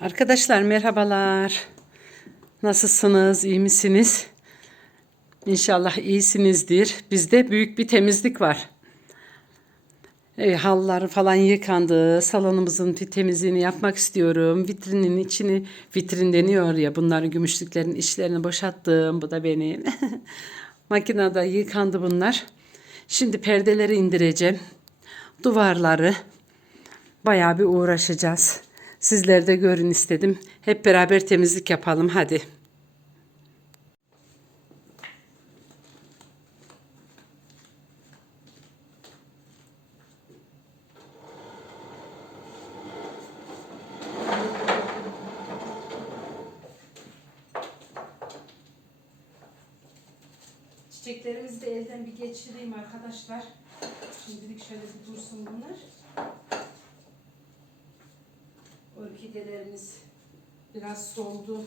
Arkadaşlar merhabalar. Nasılsınız? iyi misiniz? İnşallah iyisinizdir. Bizde büyük bir temizlik var. E, halılar falan yıkandı. Salonumuzun bir temizliğini yapmak istiyorum. Vitrinin içini, vitrin deniyor ya bunların gümüşlüklerin içlerini boşalttım. Bu da benim. Makinede yıkandı bunlar. Şimdi perdeleri indireceğim. Duvarları, Bayağı bir uğraşacağız. Sizler de görün istedim. Hep beraber temizlik yapalım hadi. Çiçeklerimizi de elden bir geçireyim arkadaşlar. Şimdilik şöyle bir dursun bunlar. Orkidelerimiz biraz soldu.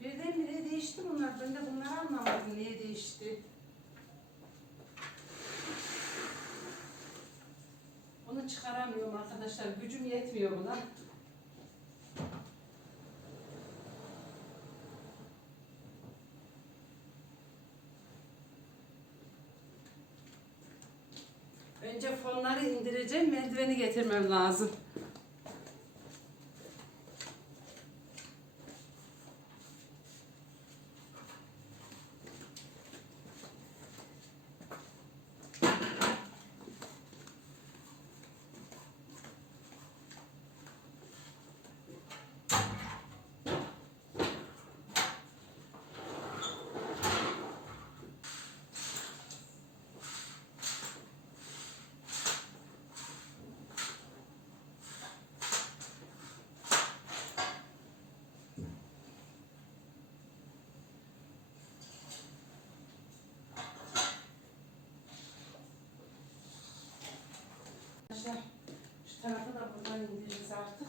Birdenbire değişti bunlar. Ben de bunları anlamadım. Niye değişti? Onu çıkaramıyorum arkadaşlar. Gücüm yetmiyor buna. Önce fonları indireceğim. Merdiveni getirmem lazım. Arkadaşlar şu tarafı da buradan indiririz artık.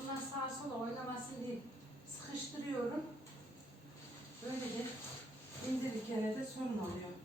Bunlar sağa sola oynamasın diye sıkıştırıyorum. Böylece indirirken de sorun oluyor.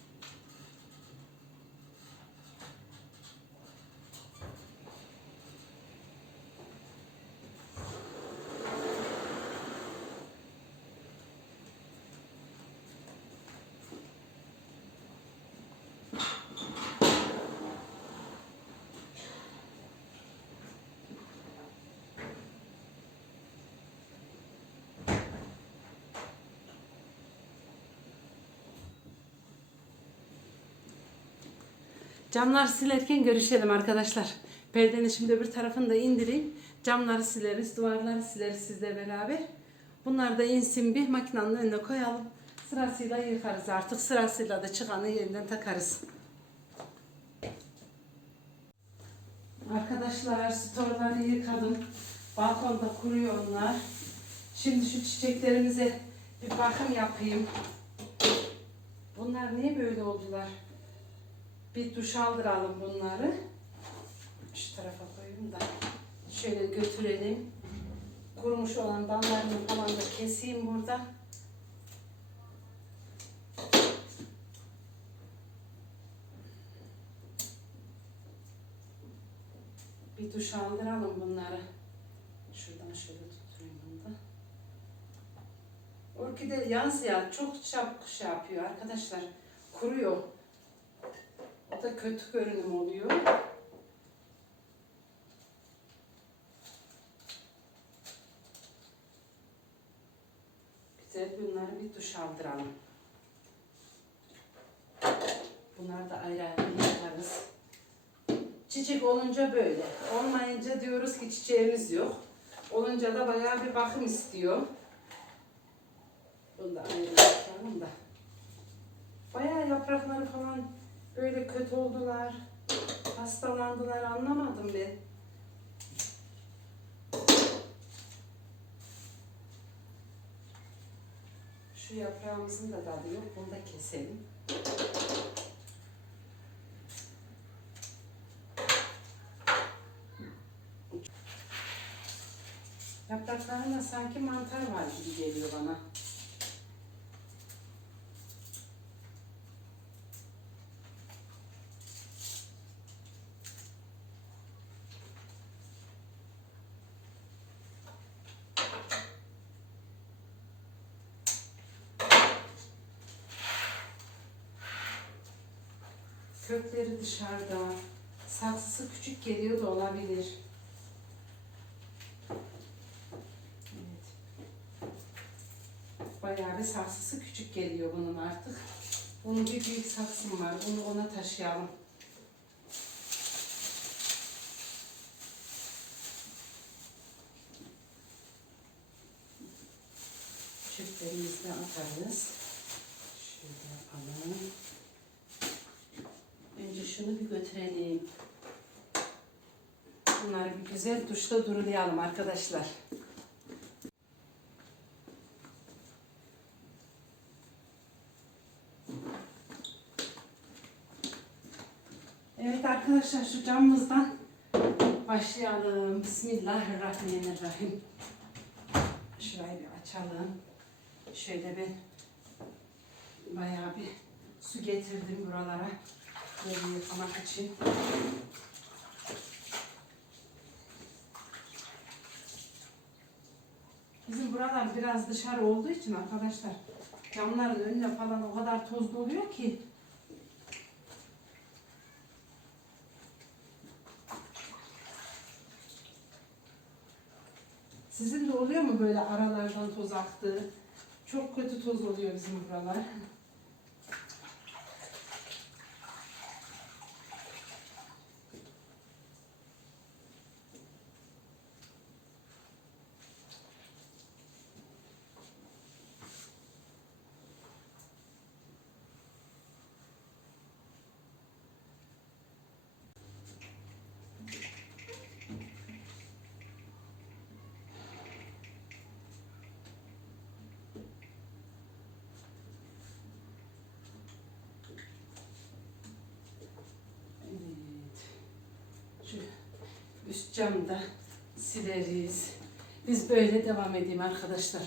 Camlar silerken görüşelim arkadaşlar. Perdenin şimdi öbür tarafını da indireyim. Camları sileriz, duvarları sileriz sizle beraber. Bunlar da insin bir makinenin önüne koyalım. Sırasıyla yıkarız artık. Sırasıyla da çıkanı yeniden takarız. Arkadaşlar storları yıkadım. Balkonda kuruyor onlar. Şimdi şu çiçeklerimize bir bakım yapayım. Bunlar niye böyle oldular? Bir duş aldıralım bunları. Şu tarafa koyayım da şöyle götürelim. Kurumuş olan dallarını falan da keseyim burada. Bir duş aldıralım bunları. Şuradan şöyle tutayım bunu da. Orkide yaz ya çok çabuk şey yapıyor arkadaşlar. Kuruyor. Da kötü görünüm oluyor. Güzel bunları bir duş aldıralım. Bunları da ayrı ayrı yaparız. Çiçek olunca böyle. Olmayınca diyoruz ki çiçeğimiz yok. Olunca da bayağı bir bakım istiyor. Bunu da ayrı yapalım da. Bayağı yaprakları falan böyle kötü oldular, hastalandılar anlamadım ben. Şu yaprağımızın da tadı yok. Bunu da keselim. Yapraklarında sanki mantar var gibi geliyor bana. Kökleri dışarıda. Saksısı küçük geliyor da olabilir. Evet. Bayağı bir saksısı küçük geliyor bunun artık. Bunun bir büyük saksım var. Onu ona taşıyalım. Çöplerimizi de atarız. Şöyle yapalım. Şunu bir götürelim. Bunları bir güzel duşta durulayalım arkadaşlar. Evet arkadaşlar şu camımızdan başlayalım. Bismillahirrahmanirrahim. Şurayı bir açalım. Şöyle bir bayağı bir su getirdim buralara. Böyle yıkamak için. Bizim buralar biraz dışarı olduğu için arkadaşlar camların önüne falan o kadar tozlu oluyor ki Sizin de oluyor mu böyle aralardan toz aktığı? Çok kötü toz oluyor bizim buralar. Evet. Şu üst camda sileriz. Biz böyle devam edeyim arkadaşlar.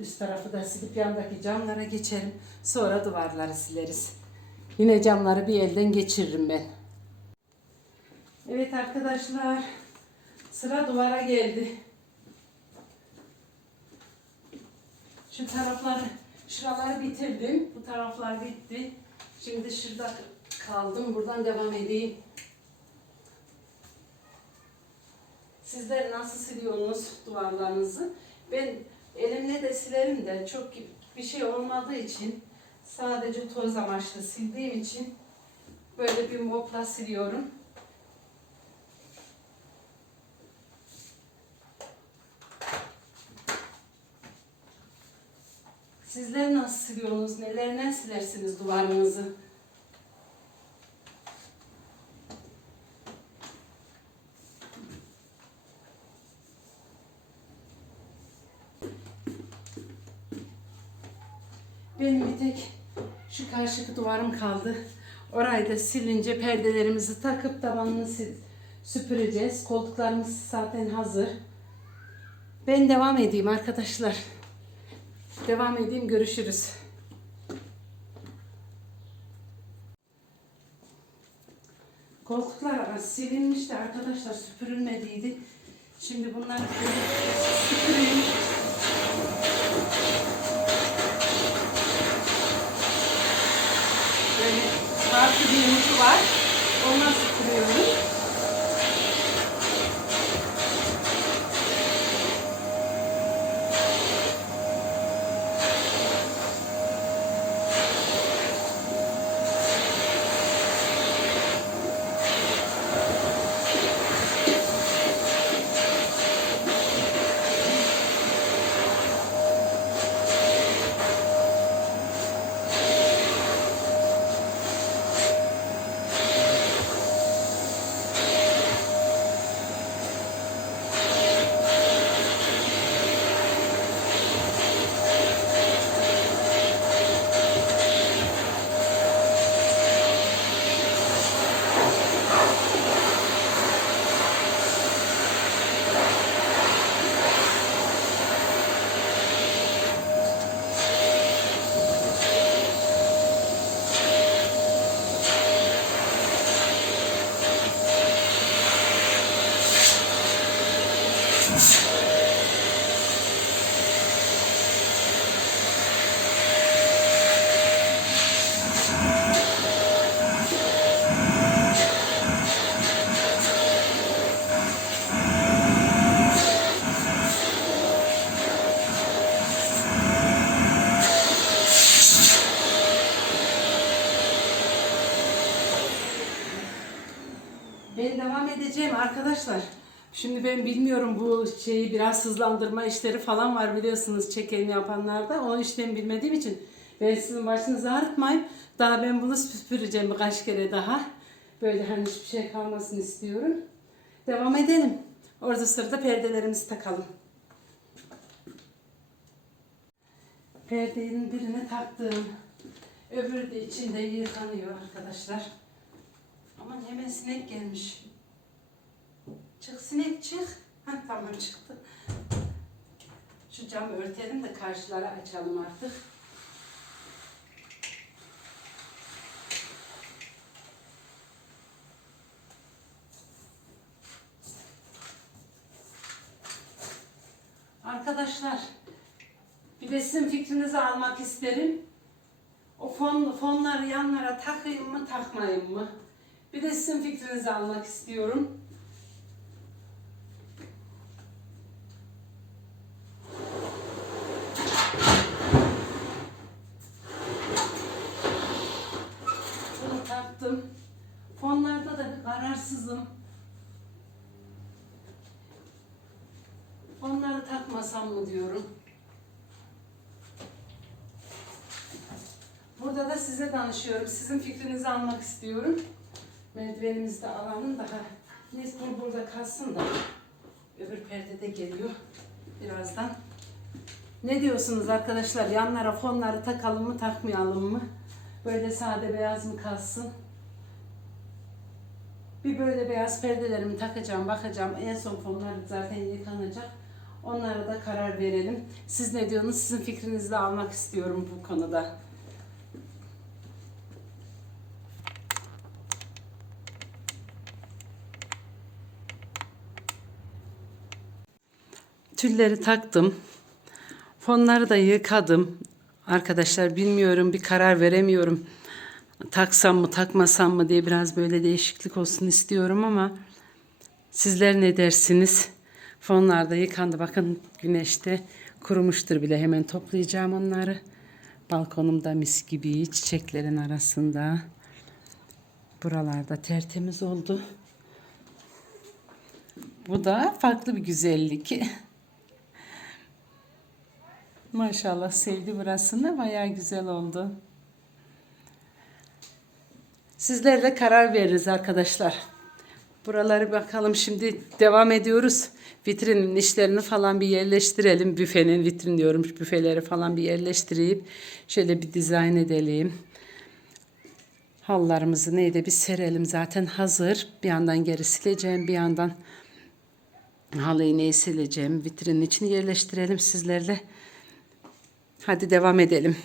Üst tarafı da silip yandaki camlara geçelim. Sonra duvarları sileriz. Yine camları bir elden geçiririm ben. Evet arkadaşlar. Sıra duvara geldi. Şu tarafları, şuraları bitirdim. Bu taraflar bitti. Şimdi şurada kaldım. Buradan devam edeyim. Sizler nasıl siliyorsunuz duvarlarınızı? Ben elimle de silerim de çok bir şey olmadığı için sadece toz amaçlı sildiğim için böyle bir mopla siliyorum. Sizler nasıl siliyorsunuz? Nelerine silersiniz duvarınızı? Benim bir tek şu karşıki duvarım kaldı. Orayı da silince perdelerimizi takıp tavanını sil- süpüreceğiz. Koltuklarımız zaten hazır. Ben devam edeyim arkadaşlar. Devam edeyim görüşürüz. Koltuklar silinmişti arkadaşlar süpürülmediydi. Şimdi bunları süpüreyim. Böyle farklı bir ucu var. Ondan göreceksiniz. Ben devam edeceğim arkadaşlar. Şimdi ben bilmiyorum bu şeyi biraz hızlandırma işleri falan var biliyorsunuz çeken yapanlarda. O işlemi bilmediğim için ben sizin başınızı ağrıtmayayım. Daha ben bunu süpüreceğim birkaç kere daha. Böyle hani hiçbir şey kalmasın istiyorum. Devam edelim. Orada sırada perdelerimizi takalım. Perdenin birine taktım. Öbürü de içinde yıkanıyor arkadaşlar. Aman hemen sinek gelmiş. Çık sinek çık. Heh, tamam çıktı. Şu camı örtelim de karşılara açalım artık. Arkadaşlar bir de sizin fikrinizi almak isterim. O fon, fonları yanlara takayım mı takmayayım mı? Bir de sizin fikrinizi almak istiyorum. Bunu taktım. Fonlarda da bir kararsızım. Takmasam mı diyorum. Burada da size danışıyorum. Sizin fikrinizi almak istiyorum. Merdivenimizi de alalım daha. Neyse bu burada kalsın da. Öbür perde de geliyor. Birazdan. Ne diyorsunuz arkadaşlar? Yanlara fonları takalım mı takmayalım mı? Böyle sade beyaz mı kalsın? Bir böyle beyaz perdelerimi takacağım, bakacağım. En son fonlar zaten yıkanacak. Onlara da karar verelim. Siz ne diyorsunuz? Sizin fikrinizi de almak istiyorum bu konuda. Tülleri taktım. Fonları da yıkadım. Arkadaşlar bilmiyorum bir karar veremiyorum. Taksam mı takmasam mı diye biraz böyle değişiklik olsun istiyorum ama sizler ne dersiniz? Fonlar da yıkandı. Bakın güneşte kurumuştur bile. Hemen toplayacağım onları. Balkonumda mis gibi çiçeklerin arasında. Buralarda tertemiz oldu. Bu da farklı bir güzellik. Maşallah sevdi burasını. Bayağı güzel oldu. Sizler de karar veririz arkadaşlar. Buraları bakalım şimdi devam ediyoruz. Vitrinin işlerini falan bir yerleştirelim. Büfenin vitrin diyorum büfeleri falan bir yerleştireyim. Şöyle bir dizayn edelim. Hallarımızı neydi bir serelim zaten hazır. Bir yandan geri sileceğim bir yandan halıyı neyi sileceğim. Vitrinin içini yerleştirelim sizlerle. Hadi devam edelim.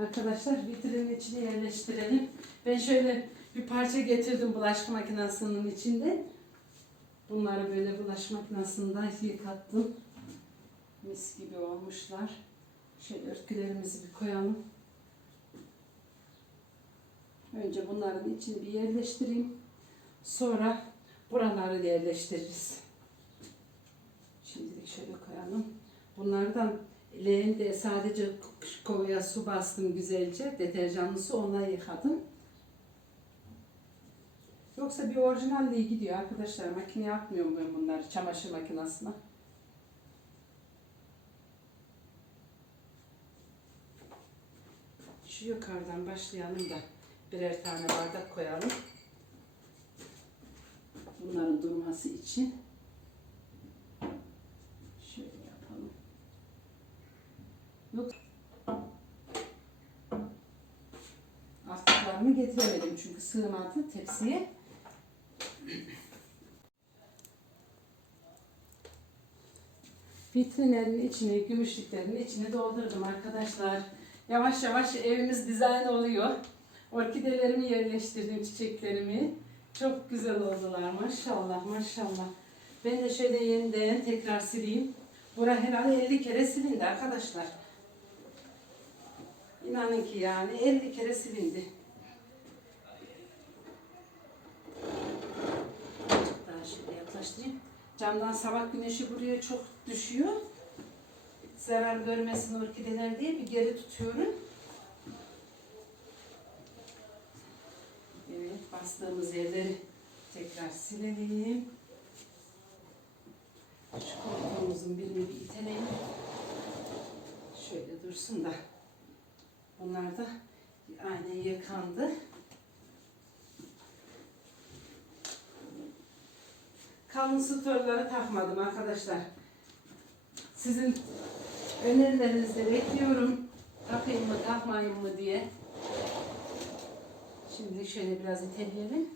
Arkadaşlar vitrinin içine yerleştirelim. Ben şöyle bir parça getirdim bulaşık makinesinin içinde. Bunları böyle bulaşık makinesinde yıkattım. Mis gibi olmuşlar. Şöyle örtülerimizi bir koyalım. Önce bunların içini bir yerleştireyim. Sonra buraları yerleştiririz. Şimdilik şöyle koyalım. Bunlardan leğende sadece kovaya su bastım güzelce. Deterjanlı su onunla yıkadım. Yoksa bir orijinalliği gidiyor arkadaşlar. Makineye atmıyorum ben bunları çamaşır makinesine. Şu yukarıdan başlayalım da birer tane bardak koyalım. Bunların durması için. Şöyle yapalım. Yok. Artıklarımı getiremedim çünkü sığmadı tepsiye. Vitrinlerin içine, gümüşlüklerin içine doldurdum arkadaşlar. Yavaş yavaş evimiz dizayn oluyor. Orkidelerimi yerleştirdim, çiçeklerimi. Çok güzel oldular maşallah maşallah. Ben de şöyle yeniden tekrar sileyim. Bura herhalde 50 kere silindi arkadaşlar. İnanın ki yani 50 kere silindi. Azıcık daha yaklaştırayım. Camdan sabah güneşi buraya çok düşüyor. Zarar görmesin orkideler diye bir geri tutuyorum. bastığımız yerleri tekrar silelim. Şu koltuğumuzun birini bir iteleyelim. Şöyle dursun da. Bunlar da aynen yıkandı. Kalın storyları takmadım arkadaşlar. Sizin önerilerinizi bekliyorum. Takayım mı takmayayım mı diye. Şimdi şöyle biraz iteleyelim.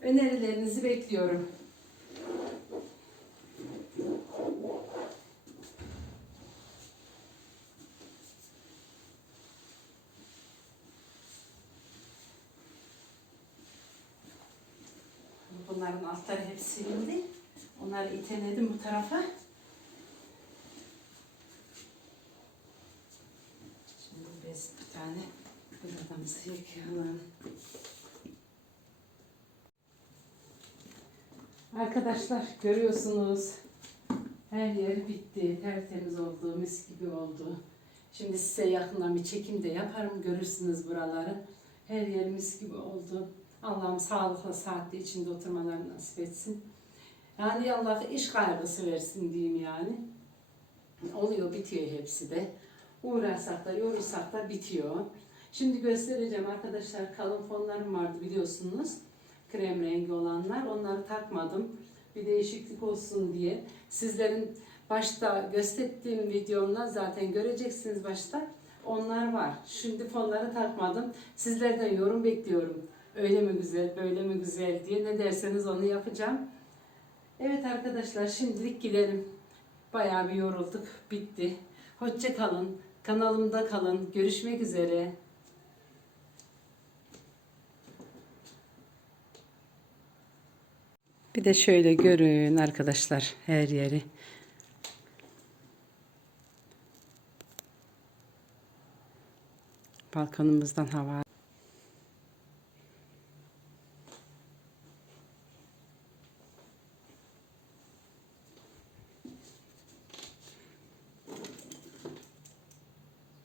Önerilerinizi bekliyorum. Altları hep silindi. Onları iteledim bu tarafa. Şimdi bez bir tane buradamızı yıkayalım. Arkadaşlar görüyorsunuz her yer bitti. Tertemiz oldu, mis gibi oldu. Şimdi size yakından bir çekim de yaparım. Görürsünüz buraları. Her yer mis gibi oldu. Allah'ım sağlıkla saatli içinde oturmalarını nasip etsin. Yani Allah iş kaygısı versin diyeyim yani. Oluyor bitiyor hepsi de. Uğrarsak da yorulsak da bitiyor. Şimdi göstereceğim arkadaşlar kalın fonlarım vardı biliyorsunuz. Krem rengi olanlar. Onları takmadım. Bir değişiklik olsun diye. Sizlerin başta gösterdiğim videomda zaten göreceksiniz başta. Onlar var. Şimdi fonları takmadım. Sizlerden yorum bekliyorum. Öyle mi güzel, böyle mi güzel diye ne derseniz onu yapacağım. Evet arkadaşlar şimdilik gidelim. Bayağı bir yorulduk. Bitti. Hoşça kalın. Kanalımda kalın. Görüşmek üzere. Bir de şöyle görün arkadaşlar her yeri. Balkonumuzdan hava.